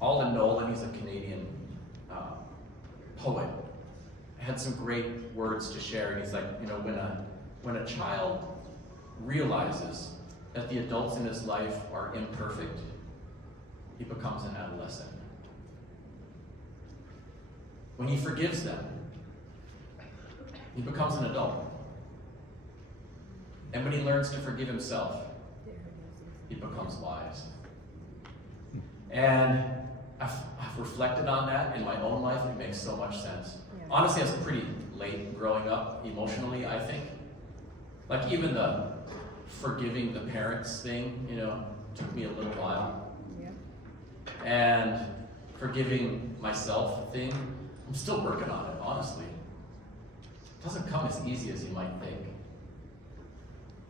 Alden Nolan, he's a Canadian poet, had some great words to share. And he's like, you know, when a child realizes that the adults in his life are imperfect, he becomes an adolescent. When he forgives them, he becomes an adult. And when he learns to forgive himself, he becomes wise. And I've reflected on that in my own life. It makes so much sense. Honestly, I was pretty late growing up emotionally, I think. Like even the forgiving the parents thing, you know, took me a little while. And forgiving myself thing, I'm still working on it, honestly. It doesn't come as easy as you might think.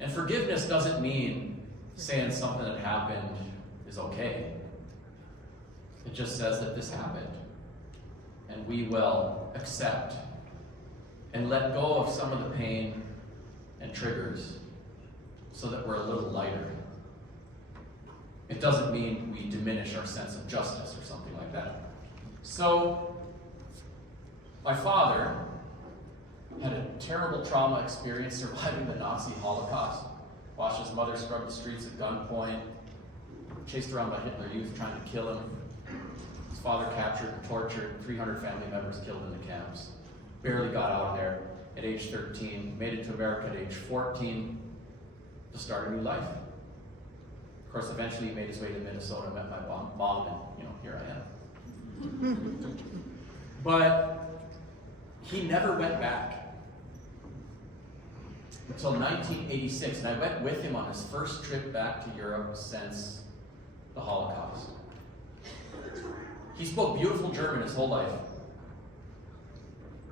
And forgiveness doesn't mean saying something that happened is okay. It just says that this happened. And we will accept and let go of some of the pain and triggers so that we're a little lighter. It doesn't mean we diminish our sense of justice or something like that. So, my father had a terrible trauma experience surviving the Nazi Holocaust. Watched his mother scrub the streets at gunpoint, chased around by Hitler Youth trying to kill him. His father captured and tortured, 300 family members killed in the camps. Barely got out of there at age 13, made it to America at age 14 to start a new life. Of course, eventually he made his way to Minnesota, met my mom, and here I am. But he never went back until 1986, and I went with him on his first trip back to Europe since the Holocaust. He spoke beautiful German his whole life.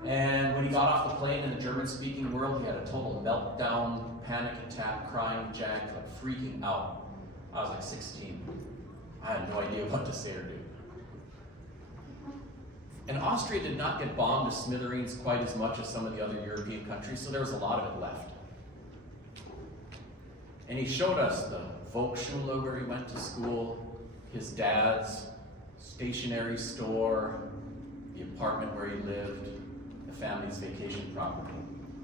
And when he got off the plane in the German-speaking world, he had a total meltdown, panic attack, crying, jagged, like freaking out. I was like 16. I had no idea what to say or do. And Austria did not get bombed to smithereens quite as much as some of the other European countries, so there was a lot of it left. And he showed us the Volksschule where he went to school, his dad's stationery store, the apartment where he lived, the family's vacation property.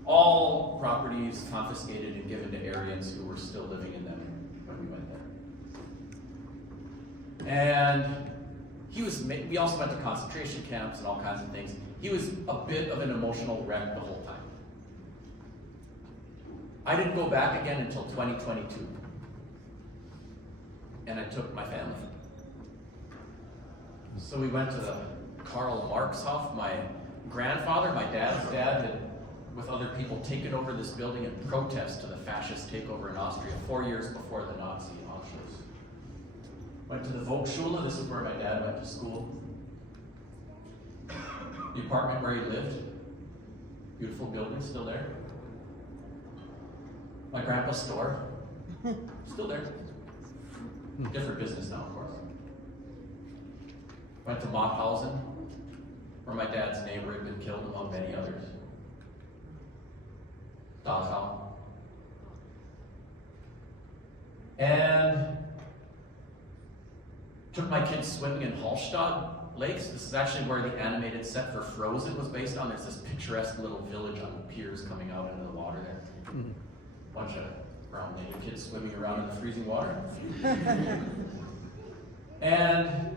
All properties confiscated and given to Aryans who were still living in them when we went there. And we also went to concentration camps and all kinds of things. He was a bit of an emotional wreck the whole time. I didn't go back again until 2022. And I took my family. So we went to the Karl Marx house. My grandfather, my dad's dad, had, with other people, taken over this building in protest to the fascist takeover in Austria 4 years before the Nazi Anschluss. Went to the Volksschule, this is where my dad went to school. The apartment where he lived, beautiful building, still there. My grandpa's store, still there. Different business now, of course. Went to Mauthausen, where my dad's neighbor had been killed among many others. Dachau. And took my kids swimming in Hallstatt lakes. This is actually where the animated set for Frozen was based on. There's this picturesque little village on the piers coming out into the water there. Bunch of brown naked kids swimming around in the freezing water. And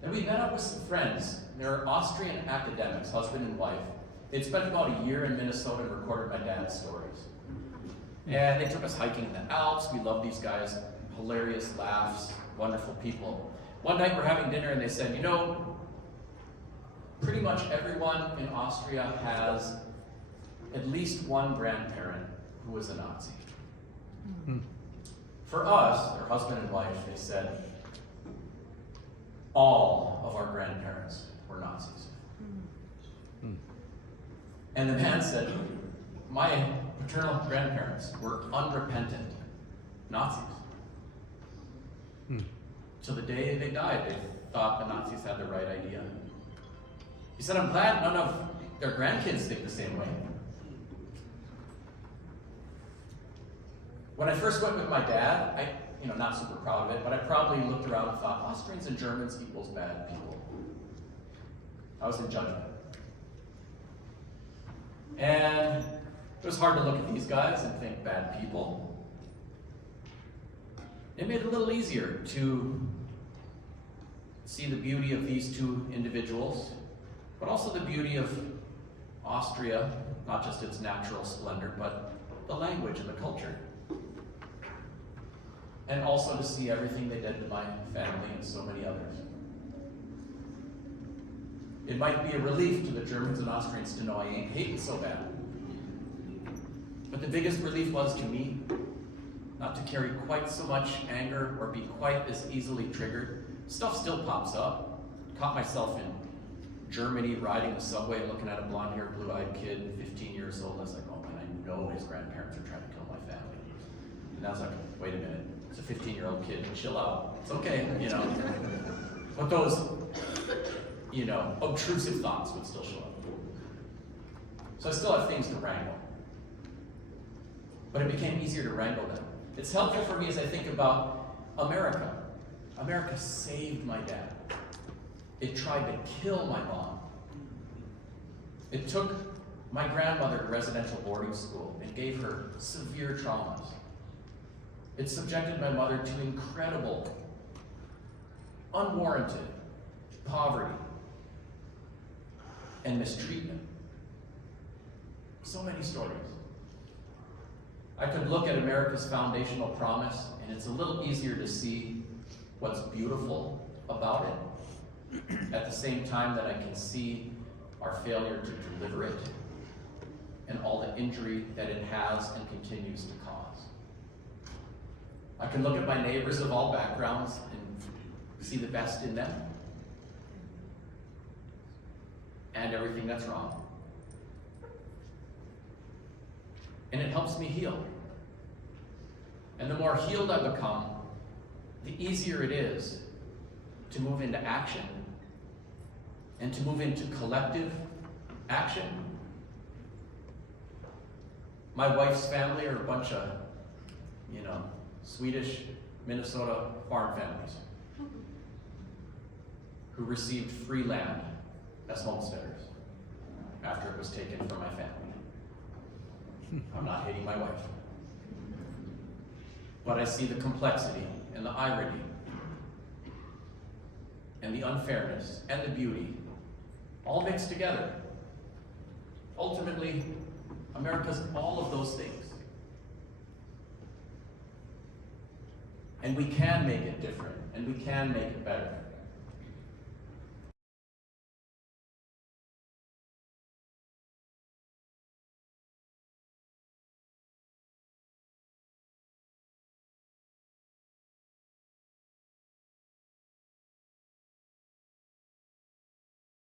then we met up with some friends. They're Austrian academics, husband and wife. They'd spent about a year in Minnesota and recorded my dad's stories. And they took us hiking in the Alps. We love these guys. Hilarious laughs, wonderful people. One night we're having dinner and they said, pretty much everyone in Austria has at least one grandparent who was a Nazi. For us, their husband and wife, they said, all of our grandparents were Nazis. And the man said, my paternal grandparents were unrepentant Nazis. To the day they died, they thought the Nazis had the right idea. He said, I'm glad none of their grandkids think the same way. When I first went with my dad, not super proud of it, but I probably looked around and thought, Austrians and Germans equals bad people. I was in judgment. And it was hard to look at these guys and think bad people. It made it a little easier to see the beauty of these two individuals, but also the beauty of Austria, not just its natural splendor, but the language and the culture. And also to see everything they did to my family and so many others. It might be a relief to the Germans and Austrians to know I ain't hating so bad. But the biggest relief was to me not to carry quite so much anger or be quite as easily triggered. Stuff still pops up. Caught myself in Germany riding the subway looking at a blonde-haired, blue-eyed kid, 15 years old. I was like, oh man, I know his grandparents are trying to kill my family. And I was like, wait a minute, it's a 15-year-old kid, chill out. It's okay, But those, obtrusive thoughts would still show up. So I still have things to wrangle. But it became easier to wrangle them. It's helpful for me as I think about America. America saved my dad. It tried to kill my mom. It took my grandmother to residential boarding school and gave her severe traumas. It subjected my mother to incredible, unwarranted poverty and mistreatment. So many stories. I could look at America's foundational promise, and it's a little easier to see what's beautiful about it, at the same time that I can see our failure to deliver it and all the injury that it has and continues to cause. I can look at my neighbors of all backgrounds and see the best in them and everything that's wrong. And it helps me heal. And the more healed I become, the easier it is to move into action and to move into collective action. My wife's family are a bunch of, Swedish, Minnesota farm families who received free land as homesteaders after it was taken from my family. I'm not hating my wife. But I see the complexity and the irony and the unfairness and the beauty all mixed together. Ultimately, America's all of those things. And we can make it different, and we can make it better.